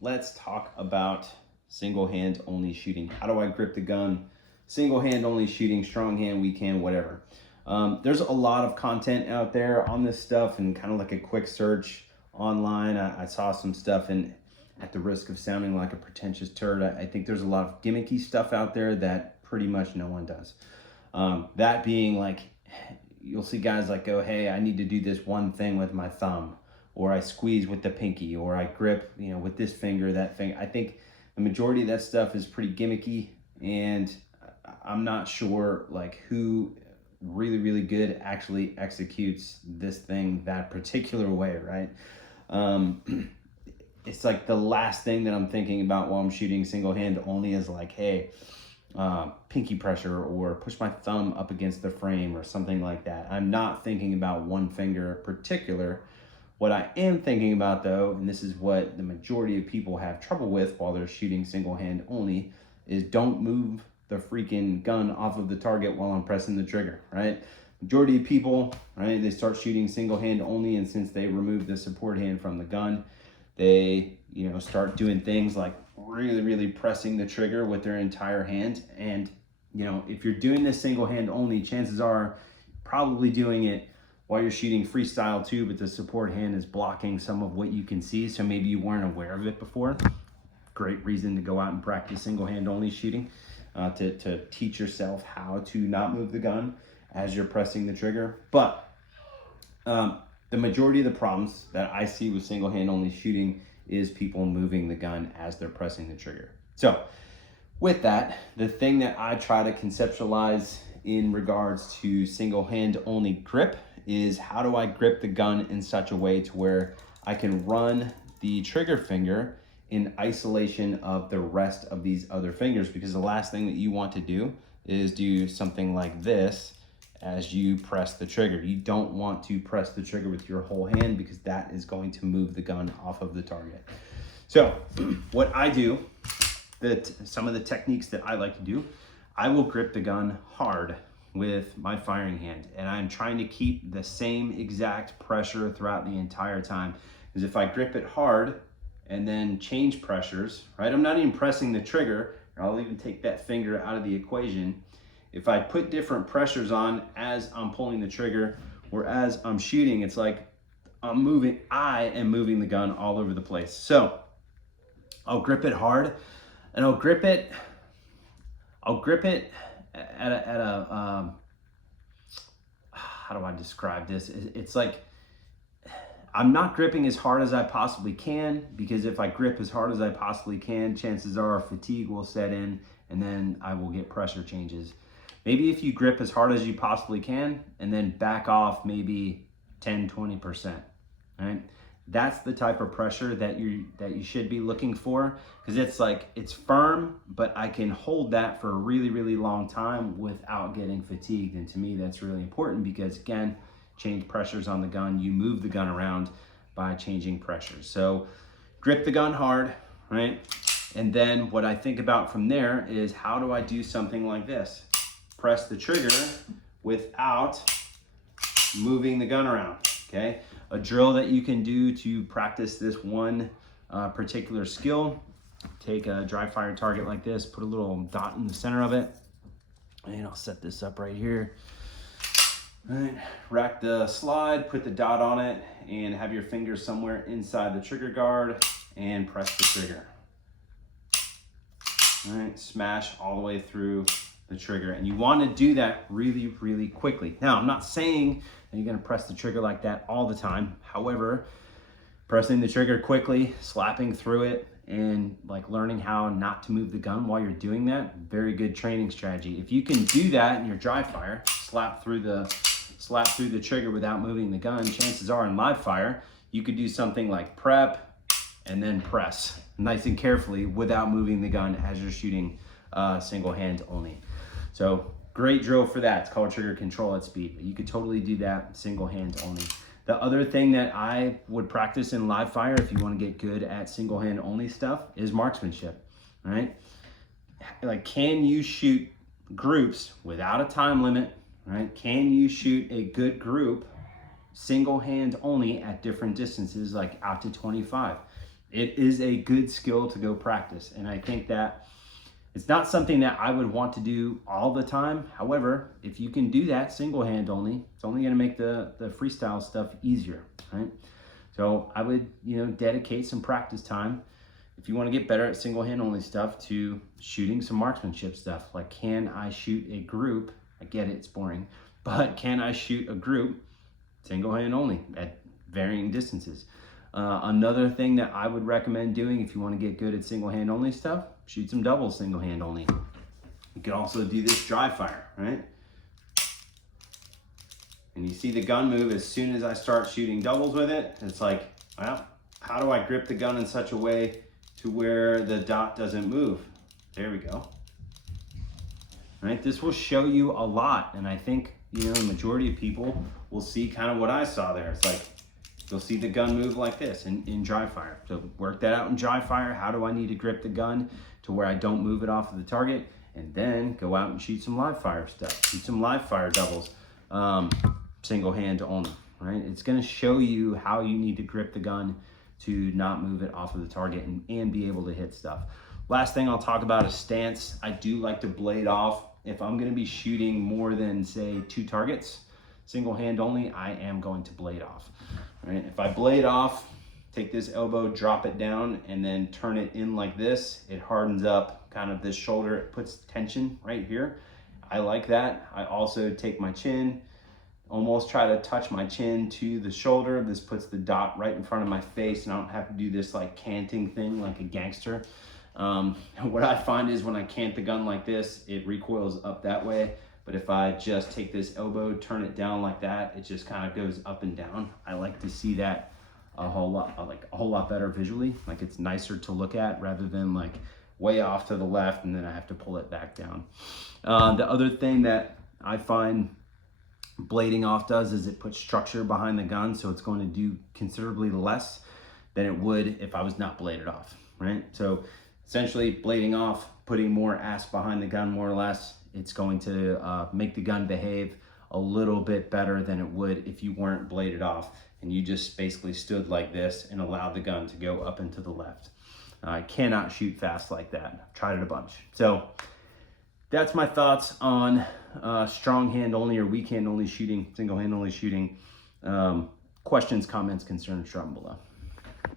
let's talk about single hand only shooting. How do I grip the gun? Single hand only shooting, strong hand, weak hand, whatever. There's a lot of content out there on this stuff, and kind of like a quick search online, I saw some stuff, and at the risk of sounding like a pretentious turd, I think there's a lot of gimmicky stuff out there that pretty much no one does. That being, like, you'll see guys like go, hey, I need to do this one thing with my thumb, or I squeeze with the pinky, or I grip, with this finger, that finger. I think the majority of that stuff is pretty gimmicky, and I'm not sure like who really, really good actually executes this thing that particular way, right? It's like the last thing that I'm thinking about while I'm shooting single hand only is like, hey, pinky pressure, or push my thumb up against the frame, or something like that. I'm not thinking about one finger in particular. What I am thinking about, though, and this is what the majority of people have trouble with while they're shooting single hand only, is don't move the freaking gun off of the target while I'm pressing the trigger, right? Majority of people, right, they start shooting single hand only, and since they remove the support hand from the gun, they, start doing things like really, really pressing the trigger with their entire hand. And, if you're doing this single hand only, chances are probably doing it while you're shooting freestyle too, but the support hand is blocking some of what you can see. So maybe you weren't aware of it before. Great reason to go out and practice single hand only shooting, to teach yourself how to not move the gun as you're pressing the trigger. But the majority of the problems that I see with single hand only shooting is people moving the gun as they're pressing the trigger. So with that, the thing that I try to conceptualize in regards to single hand only grip is, how do I grip the gun in such a way to where I can run the trigger finger in isolation of the rest of these other fingers? Because the last thing that you want to do is do something like this as you press the trigger. You don't want to press the trigger with your whole hand, because that is going to move the gun off of the target. So what I do, some of the techniques that I like to do, I will grip the gun hard with my firing hand, and I'm trying to keep the same exact pressure throughout the entire time. Because if I grip it hard and then change pressures, right, I'm not even pressing the trigger, or I'll even take that finger out of the equation. If I put different pressures on as I'm pulling the trigger or as I'm shooting, it's like I am moving the gun all over the place. So I'll grip it hard, and I'll grip it at a how do I describe this? It's like I'm not gripping as hard as I possibly can, because if I grip as hard as I possibly can, chances are fatigue will set in, and then I will get pressure changes. Maybe if you grip as hard as you possibly can and then back off maybe 10-20%, right? That's the type of pressure that you should be looking for, because it's like, it's firm, but I can hold that for a really, really long time without getting fatigued. And to me, that's really important, because again, change pressures on the gun. You move the gun around by changing pressures. So grip the gun hard, right? And then what I think about from there is, how do I do something like this? Press the trigger without moving the gun around, okay? A drill that you can do to practice this one particular skill: take a dry fire target like this, put a little dot in the center of it, and I'll set this up right here. All right, rack the slide, put the dot on it, and have your fingers somewhere inside the trigger guard, and press the trigger. All right, smash all the way through the trigger, and you want to do that really, really quickly. Now, I'm not saying that you're going to press the trigger like that all the time. However, pressing the trigger quickly, slapping through it, and like learning how not to move the gun while you're doing that, very good training strategy. If you can do that in your dry fire, slap through the trigger without moving the gun, chances are in live fire, you could do something like prep and then press nice and carefully without moving the gun as you're shooting single hand only. So great drill for that. It's called trigger control at speed, but you could totally do that single hand only. The other thing that I would practice in live fire, if you want to get good at single hand only stuff, is marksmanship, right? Like, can you shoot groups without a time limit, right? Can you shoot a good group single hand only at different distances, like out to 25? it is a good skill to go practice. And I think that it's not something that I would want to do all the time. However, if you can do that single hand only, it's only going to make the freestyle stuff easier, right? So I would, dedicate some practice time if you want to get better at single hand only stuff to shooting some marksmanship stuff. Like, can I shoot a group? I get it, it's boring, but can I shoot a group single hand only at varying distances? Another thing that I would recommend doing if you want to get good at single hand only stuff, shoot some doubles single hand only. You can also do this dry fire, right? And you see the gun move as soon as I start shooting doubles with it. It's like, well, how do I grip the gun in such a way to where the dot doesn't move? There we go. Right, this will show you a lot, and I think the majority of people will see kind of what I saw there. It's like you'll see the gun move like this in dry fire. So work that out in dry fire. How do I need to grip the gun to where I don't move it off of the target? And then go out and shoot some live fire stuff. Shoot some live fire doubles, single hand only. Right, it's going to show you how you need to grip the gun to not move it off of the target and be able to hit stuff. Last thing I'll talk about is stance. I do like to blade off. If I'm going to be shooting more than, say, 2 targets, single hand only, I am going to blade off. Right? If I blade off, take this elbow, drop it down, and then turn it in like this, it hardens up kind of this shoulder. It puts tension right here. I like that. I also take my chin, almost try to touch my chin to the shoulder. This puts the dot right in front of my face, and I don't have to do this like canting thing like a gangster. What I find is when I cant the gun like this, it recoils up that way. But if I just take this elbow, turn it down like that, it just kind of goes up and down. I like to see that a whole lot better visually. Like, it's nicer to look at rather than like way off to the left and then I have to pull it back down. The other thing that I find blading off does is it puts structure behind the gun, so it's going to do considerably less than it would if I was not bladed off, right? So essentially, blading off, putting more ass behind the gun, more or less, it's going to make the gun behave a little bit better than it would if you weren't bladed off and you just basically stood like this and allowed the gun to go up and to the left. I cannot shoot fast like that. I've tried it a bunch. So that's my thoughts on strong hand only or weak hand only shooting, single hand only shooting. Questions, comments, concerns, drop them below.